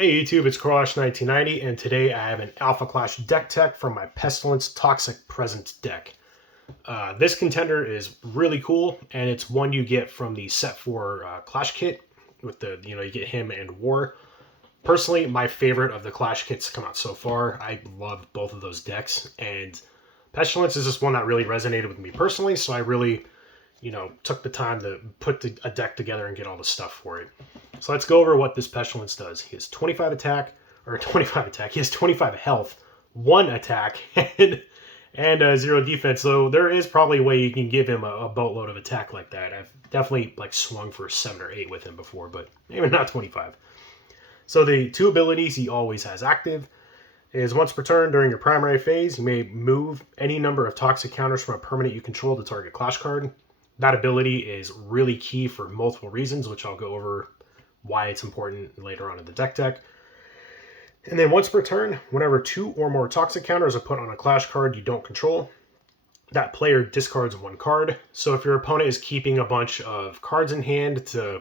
Hey YouTube, it's Crawlash1990, and today I have an Alpha Clash deck tech from my Pestilence Toxic Presence deck. This contender is really cool, and it's one you get from the Set 4 Clash kit, with you get him and War. Personally, my favorite of the Clash kits to come out so far. I love both of those decks, and Pestilence is just one that really resonated with me personally, so I really, took the time to put a deck together and get all the stuff for it. So let's go over what this Pestilence does. He has 25 attack, or 25 attack. He has 25 health, 1 attack, and 0 defense. So there is probably a way you can give him a boatload of attack like that. I've definitely swung for 7 or 8 with him before, but maybe not 25. So the 2 abilities he always has active is once per turn during your primary phase, you may move any number of toxic counters from a permanent you control to target Clash card. That ability is really key for multiple reasons, which I'll go over why it's important later on in the deck. And then once per turn, whenever 2 or more toxic counters are put on a Clash card you don't control, that player discards 1 card. So if your opponent is keeping a bunch of cards in hand to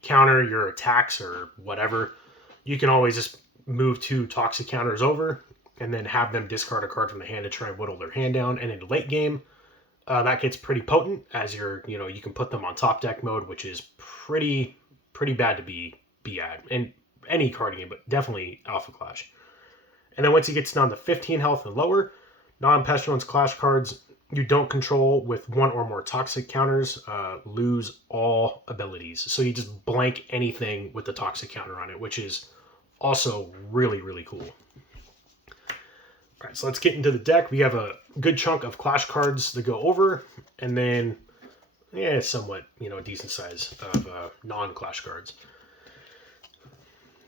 counter your attacks or whatever, you can always just move 2 toxic counters over and then have them discard a card from the hand to try and whittle their hand down. And in late game, that gets pretty potent as you can put them on top deck mode, which is pretty bad to be at in any card game, but definitely Alpha Clash. And then once he gets down to 15 health and lower, non-Pestilence Clash cards you don't control with 1 or more toxic counters lose all abilities. So you just blank anything with the toxic counter on it, which is also really cool. All right, so let's get into the deck. We have a good chunk of Clash cards to go over, and then somewhat a decent size of non-Clash cards.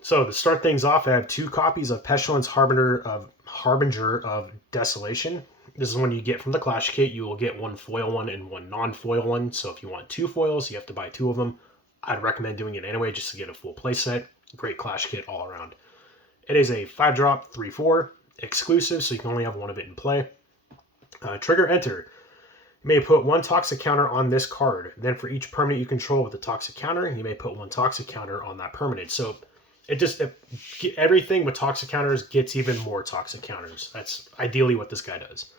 So to start things off, I have 2 copies of Pestilence Harbinger of Desolation. This is one you get from the Clash kit. You will get 1 foil one and 1 non-foil one. So if you want 2 foils, you have to buy 2 of them. I'd recommend doing it anyway just to get a full playset. Great Clash kit all around. It is a 5-drop, 3/4, exclusive, so you can only have 1 of it in play. Trigger Enter. You may put 1 toxic counter on this card. Then for each permanent you control with a toxic counter, you may put 1 toxic counter on that permanent. So everything with toxic counters gets even more toxic counters. That's ideally what this guy does.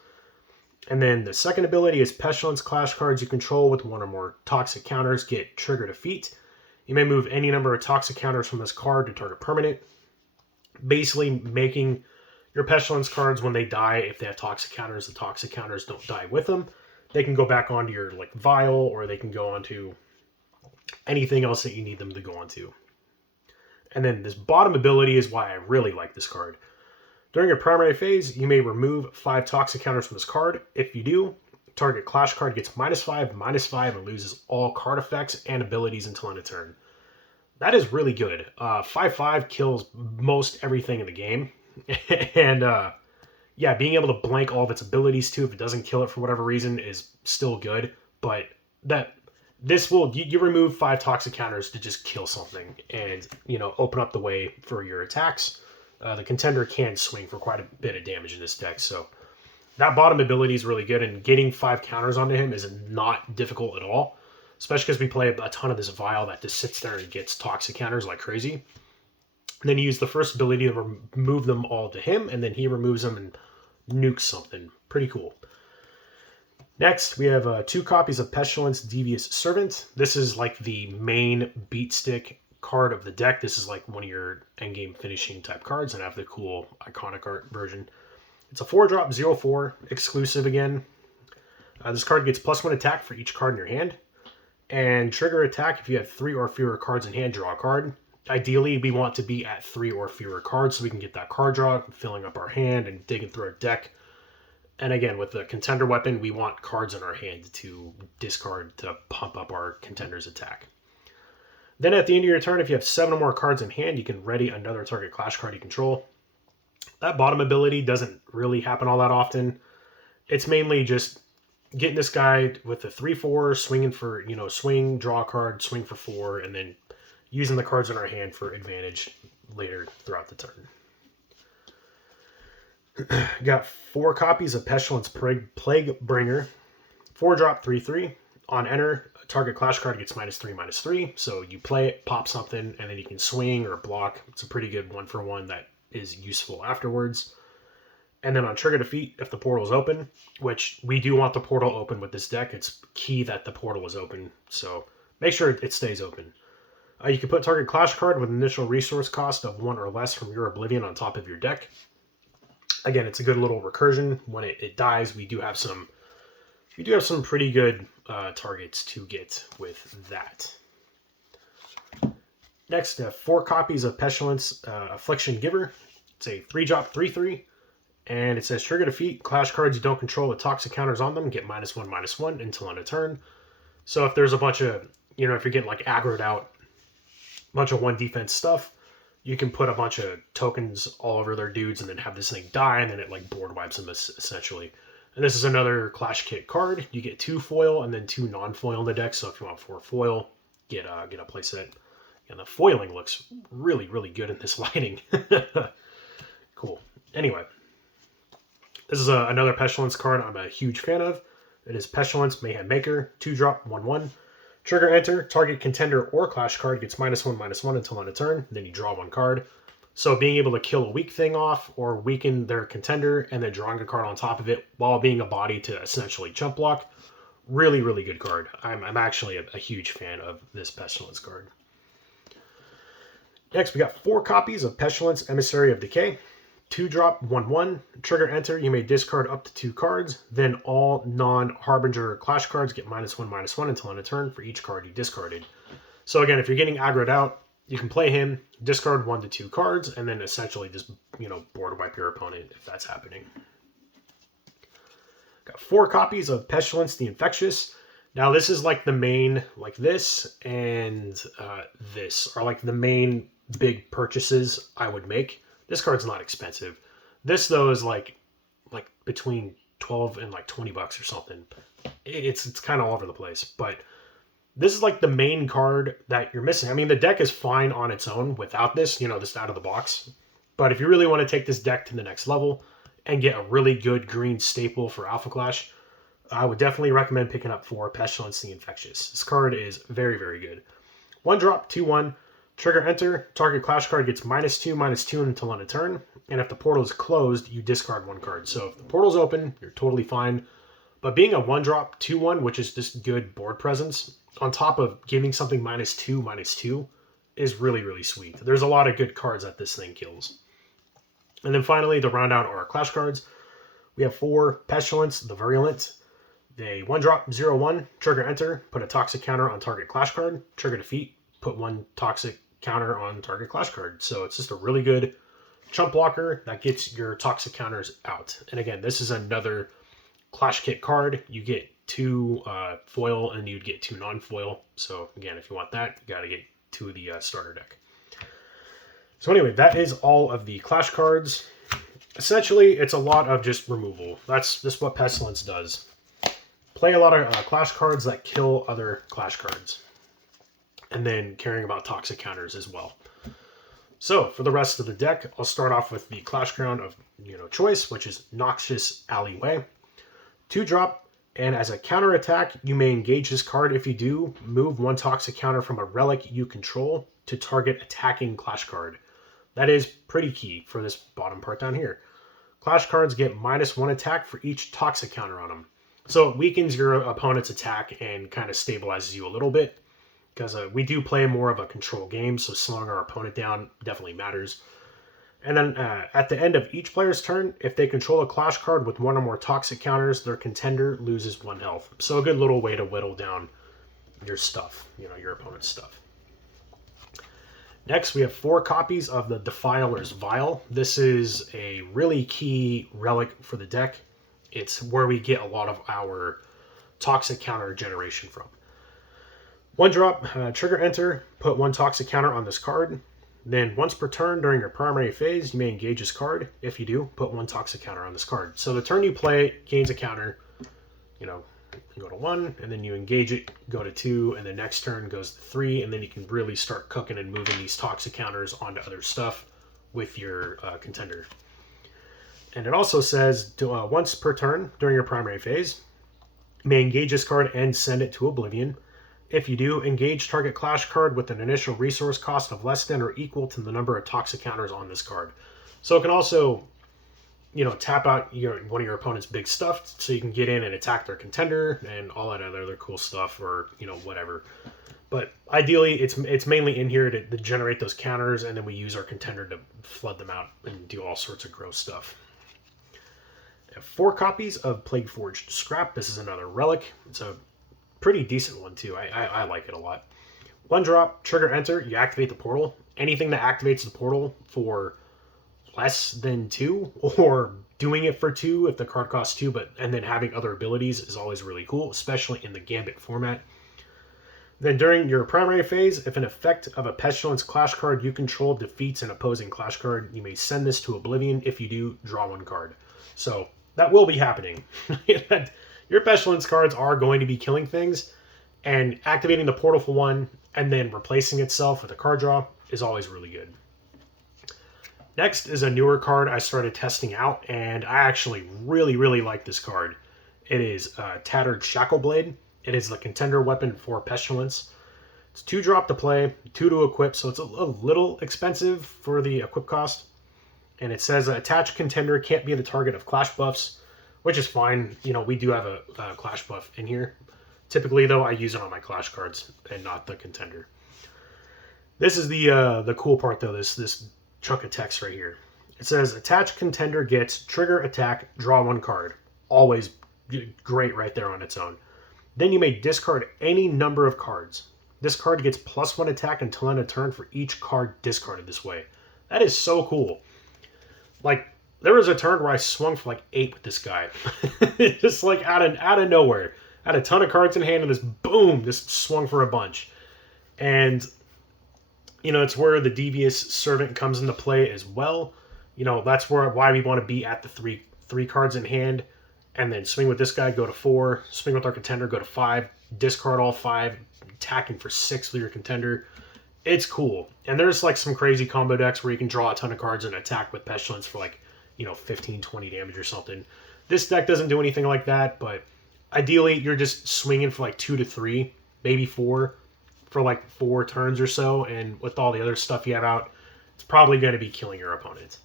And then the second ability is Pestilence Clash cards you control with 1 or more toxic counters get Trigger Defeat. You may move any number of toxic counters from this card to target permanent. Basically making your Pestilence cards, when they die, if they have toxic counters, the toxic counters don't die with them. They can go back onto your vial, or they can go onto anything else that you need them to go onto. And then this bottom ability is why I really like this card. During your primary phase, you may remove 5 toxic counters from this card. If you do, target Clash card gets -5, and loses all card effects and abilities until end of turn. That is really good. 5/5 kills most everything in the game. And being able to blank all of its abilities too, if it doesn't kill it for whatever reason, is still good. But you remove 5 toxic counters to just kill something and open up the way for your attacks. The contender can swing for quite a bit of damage in this deck, so that bottom ability is really good, and getting 5 counters onto him is not difficult at all, especially because we play a ton of this vial that just sits there and gets toxic counters like crazy. And then you use the first ability to remove them all to him, and then he removes them and nukes something. Pretty cool. Next, we have 2 copies of Pestilence Devious Servant. This is the main beat stick card of the deck. This is one of your endgame finishing type cards, and I have the cool iconic art version. It's a 4-drop, 0/4, exclusive again. This card gets +1 attack for each card in your hand. And trigger attack if you have 3 or fewer cards in hand, draw a card. Ideally, we want to be at 3 or fewer cards so we can get that card draw, filling up our hand and digging through our deck. And again, with the contender weapon, we want cards in our hand to discard to pump up our contender's attack. Then at the end of your turn, if you have 7 or more cards in hand, you can ready another target Clash card you control. That bottom ability doesn't really happen all that often. It's mainly just getting this guy with the 3/4, swinging for, swing, draw a card, swing for 4, and then using the cards in our hand for advantage later throughout the turn. Got 4 copies of Pestilence Plague Bringer. 4-drop, 3/3. On enter, target clash card gets -3/-3. So you play it, pop something, and then you can swing or block. It's a pretty good 1-for-1 that is useful afterwards. And then on trigger defeat, if the portal is open, which we do want the portal open with this deck, it's key that the portal is open. So make sure it stays open. You can put target clash card with initial resource cost of 1 or less from your Oblivion on top of your deck. Again, it's a good little recursion. When it dies, we do have some pretty good targets to get with that. Next, 4 copies of Pestilence Affliction Giver. It's a 3-drop 3/3, and it says trigger defeat. Clash cards you don't control with toxic counters on them get -1/-1 until end of turn. So if there's a bunch of, if you're getting like aggroed out, bunch of 1 defense stuff, you can put a bunch of tokens all over their dudes and then have this thing die, and then it like board wipes them essentially. And this is another Clash Kit card. You get 2 foil and then 2 non-foil in the deck. So if you want 4 foil, get a playset. And the foiling looks really, really good in this lighting. Cool. Anyway, this is another Pestilence card I'm a huge fan of. It is Pestilence Mayhem Maker, 2-drop 1/1. Trigger enter, target contender or clash card gets -1/-1 until end of turn. Then you draw 1 card. So being able to kill a weak thing off or weaken their contender and then drawing a card on top of it while being a body to essentially chump block, really, really good card. I'm actually a huge fan of this Pestilence card. Next, we got 4 copies of Pestilence Emissary of Decay. 2-drop 1/1. Trigger enter, you may discard up to 2 cards. Then all non-Harbinger clash cards get -1/-1 until end of turn for each card you discarded. So again, if you're getting aggroed out, you can play him, discard 1 to 2 cards, and then essentially just, board wipe your opponent if that's happening. Got 4 copies of Pestilence the Infectious. Now this is like the main, like this and this are like the main big purchases I would make. This card's not expensive. This though is like between 12 and like $20 or something. It's kind of all over the place, but this is like the main card that you're missing. I mean, the deck is fine on its own without this, this out of the box. But if you really want to take this deck to the next level and get a really good green staple for Alpha Clash, I would definitely recommend picking up 4 Pestilence the Infectious. This card is very, very good. 1-drop 2/1. Trigger enter. Target clash card gets -2/-2 until end of turn. And if the portal is closed, you discard 1 card. So if the portal's open, you're totally fine. But being a 1-drop 2/1, which is just good board presence, on top of giving something -2/-2, is really, really sweet. There's a lot of good cards that this thing kills. And then finally, to round out our clash cards, we have 4 Pestilence the Virulent. They 1-drop 0/1. Trigger enter. Put a toxic counter on target clash card. Trigger defeat. Put 1 toxic counter on target clash card. So it's just a really good chump blocker that gets your toxic counters out. And again, this is another Clash Kit card. You get 2 foil and you'd get 2 non-foil. So again, if you want that, you got to get 2 of the starter deck. So anyway, that is all of the Clash cards. Essentially, it's a lot of just removal. That's just what Pestilence does. Play a lot of Clash cards that kill other Clash cards. And then caring about toxic counters as well. So for the rest of the deck, I'll start off with the Clash Ground of choice, which is Noxious Alleyway. 2-drop, and as a counter attack, you may engage this card. If you do, move 1 toxic counter from a relic you control to target attacking Clash card. That is pretty key for this bottom part down here. Clash cards get -1 attack for each toxic counter on them. So it weakens your opponent's attack and kind of stabilizes you a little bit. Because we do play more of a control game, so slowing our opponent down definitely matters. And then at the end of each player's turn, if they control a clash card with 1 or more toxic counters, their contender loses 1 health. So a good little way to whittle down your stuff, your opponent's stuff. Next, we have 4 copies of the Defiler's Vial. This is a really key relic for the deck. It's where we get a lot of our toxic counter generation from. 1-drop, trigger enter, put 1 toxic counter on this card. Then once per turn during your primary phase, you may engage this card. If you do, put 1 toxic counter on this card. So the turn you play it gains a counter, you go to 1, and then you engage it, go to 2, and the next turn goes to 3, and then you can really start cooking and moving these toxic counters onto other stuff with your contender. And it also says once per turn during your primary phase, you may engage this card and send it to Oblivion. If you do, engage target clash card with an initial resource cost of less than or equal to the number of toxic counters on this card. So it can also, tap out one of your opponent's big stuff so you can get in and attack their contender and all that other cool stuff, or whatever. But ideally, it's mainly in here to generate those counters, and then we use our contender to flood them out and do all sorts of gross stuff. I have 4 copies of Plague Forged Scrap. This is another relic. It's a pretty decent one too. I like it a lot. 1 drop, trigger enter, you activate the portal. Anything that activates the portal for less than 2, or doing it for 2 if the card costs 2, and then having other abilities is always really cool, especially in the Gambit format. Then during your primary phase, if an effect of a Pestilence Clash card you control defeats an opposing Clash card, you may send this to Oblivion. If you do, draw 1 card. So that will be happening. Your Pestilence cards are going to be killing things, and activating the portal for 1 and then replacing itself with a card draw is always really good. Next is a newer card I started testing out, and I actually really like this card. It is Tattered Shackleblade. It is the contender weapon for Pestilence. It's 2 drop to play, 2 to equip, so it's a little expensive for the equip cost. And it says attached contender can't be the target of clash buffs, which is fine. We do have a clash buff in here. Typically, though, I use it on my clash cards and not the contender. This is the cool part, though, this chunk of text right here. It says attached contender gets trigger attack, draw 1 card. Always great right there on its own. Then you may discard any number of cards. This card gets +1 attack until end of turn for each card discarded this way. That is so cool. Like, there was a turn where I swung for like 8 with this guy. Just like out of nowhere. I had a ton of cards in hand and just swung for a bunch. And, it's where the Devious Servant comes into play as well. That's why we want to be at the three cards in hand. And then swing with this guy, go to 4. Swing with our contender, go to 5. Discard all 5. Attacking for 6 with your contender. It's cool. And there's like some crazy combo decks where you can draw a ton of cards and attack with Pestilence for 15, 20 damage or something. This deck doesn't do anything like that, but ideally you're just swinging for 2 to 3, maybe 4, for 4 turns or so. And with all the other stuff you have out, it's probably going to be killing your opponent.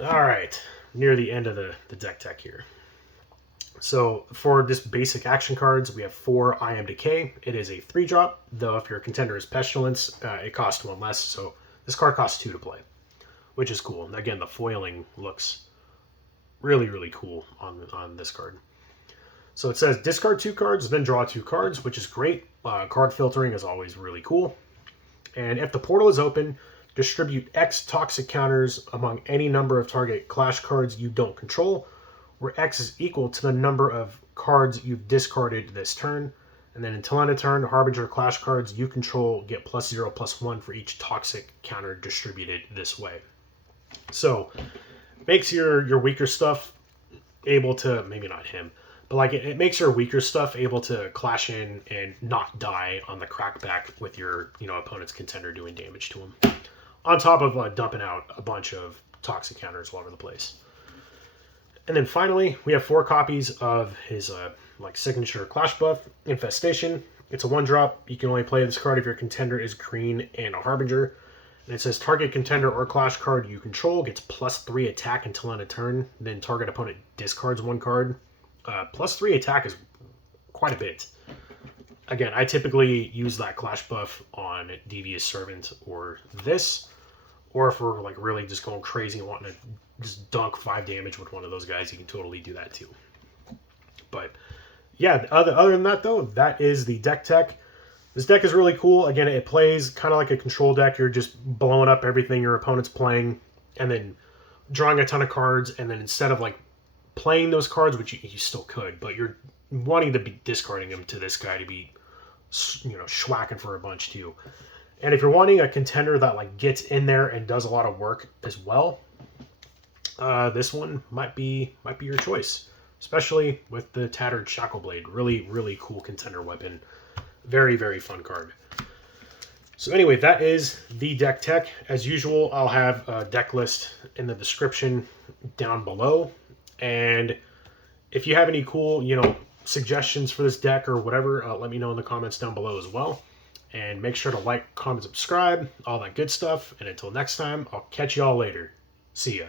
All right. Near the end of the deck tech here. So for this basic action cards, we have 4 I Am Decay. It is a 3 drop, though if your contender is Pestilence, it costs 1 less. So this card costs 2 to play, which is cool. And again, the foiling looks really cool on this card. So it says discard 2 cards, then draw 2 cards, which is great. Card filtering is always really cool. And if the portal is open, distribute X toxic counters among any number of target clash cards you don't control, where X is equal to the number of cards you've discarded this turn. And then until end of turn, Harbinger clash cards you control get +0/+1 for each toxic counter distributed this way. So makes your weaker stuff able to, maybe not him, but it makes your weaker stuff able to clash in and not die on the crackback with your opponent's contender doing damage to him. On top of dumping out a bunch of toxic counters all over the place. And then finally, we have 4 copies of his signature clash buff, Infestation. It's a 1 drop. You can only play this card if your contender is green and a Harbinger. And it says target contender or clash card you control gets +3 attack until end of turn. Then target opponent discards 1 card. +3 attack is quite a bit. Again, I typically use that clash buff on Devious Servant or this. Or if we're really just going crazy and wanting to just dunk 5 damage with one of those guys, you can totally do that too. But yeah, other than that though, that is the deck tech. This deck is really cool. Again, it plays kind of like a control deck. You're just blowing up everything your opponent's playing and then drawing a ton of cards. And then instead of playing those cards, which you still could, but you're wanting to be discarding them to this guy to be, schwacking for a bunch too. And if you're wanting a contender that gets in there and does a lot of work as well, this one might be your choice, especially with the Tattered Shackleblade. Really cool contender weapon. Very fun card. So anyway, that is the deck tech. As usual, I'll have a deck list in the description down below. And if you have any cool, suggestions for this deck or whatever, let me know in the comments down below as well. And make sure to like, comment, subscribe, all that good stuff. And until next time, I'll catch you all later. See ya.